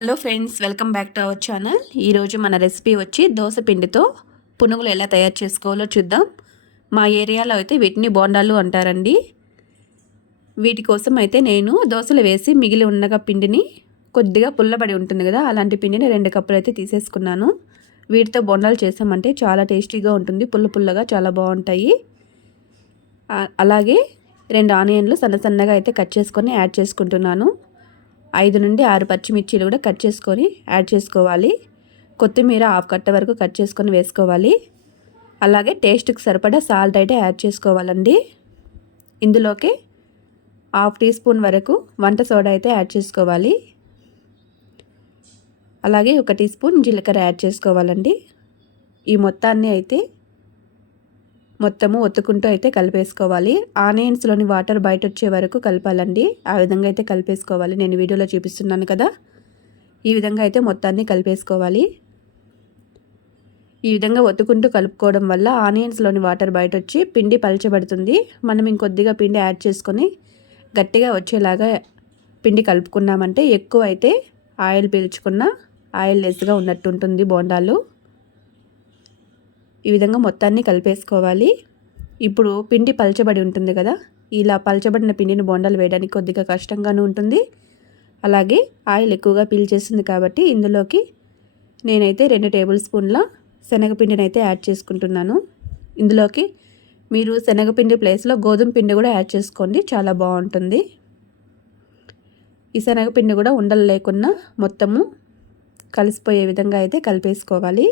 Hello friends welcome back to our channel. ఈరోజు మన recipe వచ్చి దోశ పిండితో పునుగులు ఎలా తయారు చేసుకోవాలో చూద్దాం. మా ఏరియాలో అయితే వీటిని బోండాలు అంటారండి. వీటి కోసం అయితే నేను దోశలు వేసి మిగిలి ఉండగా పిండిని కొద్దిగా పుల్లబడి ఉంటుంది కదా అలాంటి పిండిని రెండు కప్పులు అయితే తీసేసుకున్నాను. వీటితో బోండాలు చేసామంటే చాలా టేస్టీగా ఉంటుంది పుల్ల పుల్లగా చాలా బాగుంటాయి. అలాగే రెండు ఆనియన్లు సన్న సన్నగా అయితే కట్ చేసుకొని యాడ్ చేసుకుంటున్నాను. ఐదు నుండి ఆరు పచ్చిమిర్చీలు కూడా కట్ చేసుకొని యాడ్ చేసుకోవాలి. కొత్తిమీర హాఫ్ కట్ట వరకు కట్ చేసుకొని వేసుకోవాలి. అలాగే టేస్ట్కి సరిపడా సాల్ట్ అయితే యాడ్ చేసుకోవాలండి. ఇందులోకి హాఫ్ టీ స్పూన్ వరకు వంట సోడా అయితే యాడ్ చేసుకోవాలి. అలాగే ఒక టీ స్పూన్ జీలకర్ర యాడ్ చేసుకోవాలండి. ఈ మొత్తాన్ని అయితే మొత్తము ఒత్తుకుంటూ అయితే కలిపేసుకోవాలి. ఆనియన్స్లోని వాటర్ బయట వచ్చే వరకు కలపాలండి. ఆ విధంగా అయితే కలిపేసుకోవాలి. నేను వీడియోలో చూపిస్తున్నాను కదా. ఈ విధంగా అయితే మొత్తాన్ని కలిపేసుకోవాలి. ఈ విధంగా ఒత్తుకుంటూ కలుపుకోవడం వల్ల ఆనియన్స్లోని వాటర్ బయట వచ్చి పిండి పలచబడుతుంది. మనం ఇంకొద్దిగా పిండి యాడ్ చేసుకొని గట్టిగా వచ్చేలాగా పిండి కలుపుకున్నామంటే ఎక్కువ అయితే ఆయిల్ పీల్చుకున్న ఆయిల్ లెస్గా ఉన్నట్టు ఉంటుంది బోండాలు. ఈ విధంగా మొత్తాన్ని కలిపేసుకోవాలి. ఇప్పుడు పిండి పలచబడి ఉంటుంది కదా ఇలా పలచబడిన పిండిని బొండాలు వేయడానికి కొద్దిగా కష్టంగానే ఉంటుంది. అలాగే ఆయిల్ ఎక్కువగా పీల్చేస్తుంది కాబట్టి ఇందులోకి నేనైతే రెండు టేబుల్ స్పూన్ల శనగపిండిని అయితే యాడ్ చేసుకుంటున్నాను. ఇందులోకి మీరు శనగపిండి ప్లేస్లో గోధుమ పిండి కూడా యాడ్ చేసుకోండి చాలా బాగుంటుంది. ఈ శనగపిండి కూడా ఉండలు లేకుండా మొత్తము కలిసిపోయే విధంగా అయితే కలిపేసుకోవాలి.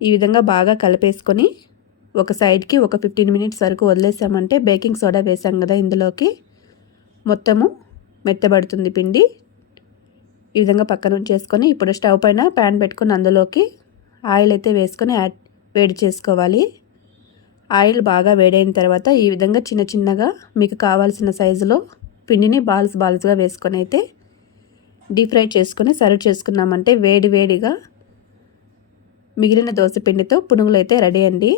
ఈ విధంగా బాగా కలిపేసుకొని ఒక సైడ్కి ఒక ఫిఫ్టీన్ మినిట్స్ వరకు వదిలేసామంటే బేకింగ్ సోడా వేసాం కదా ఇందులోకి. మొత్తము మెత్తబడుతుంది పిండి. ఈ విధంగా పక్కన ఉంచేసుకొని ఇప్పుడు స్టవ్ పైన ప్యాన్ పెట్టుకొని అందులోకి ఆయిల్ అయితే వేసుకొని యాడ్ వేడి చేసుకోవాలి. ఆయిల్ బాగా వేడైన తర్వాత ఈ విధంగా చిన్న చిన్నగా మీకు కావాల్సిన సైజులో పిండిని బాల్స్ బాల్స్గా వేసుకొని అయితే డీప్ ఫ్రై చేసుకొని సర్వ్ చేసుకున్నామంటే వేడి వేడిగా మిగిలిన దోశ పిండితో పునుగులు అయితే రెడీ అండి.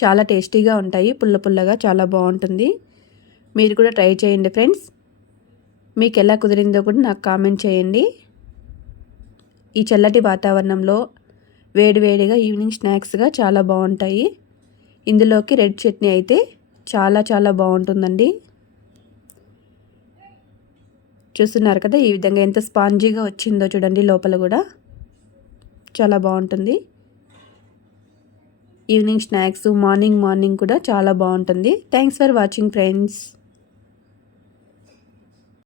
చాలా టేస్టీగా ఉంటాయి పుల్ల పుల్లగా చాలా బాగుంటుంది. మీరు కూడా ట్రై చేయండి ఫ్రెండ్స్. మీకు ఎలా కుదిరిందో కూడా నాకు కామెంట్ చేయండి. ఈ చల్లటి వాతావరణంలో వేడివేడిగా ఈవినింగ్ స్నాక్స్గా చాలా బాగుంటాయి. ఇందులోకి రెడ్ చట్నీ అయితే చాలా చాలా బాగుంటుందండి. చూస్తున్నారు కదా ఈ విధంగా ఎంత స్పాంజీగా వచ్చిందో చూడండి లోపల కూడా. చాలా బాగుంటుంది. ఈవినింగ్ స్నాక్స్ మార్నింగ్ మార్నింగ్ కూడా చాలా బాగుంటుంది. Thanks for watching friends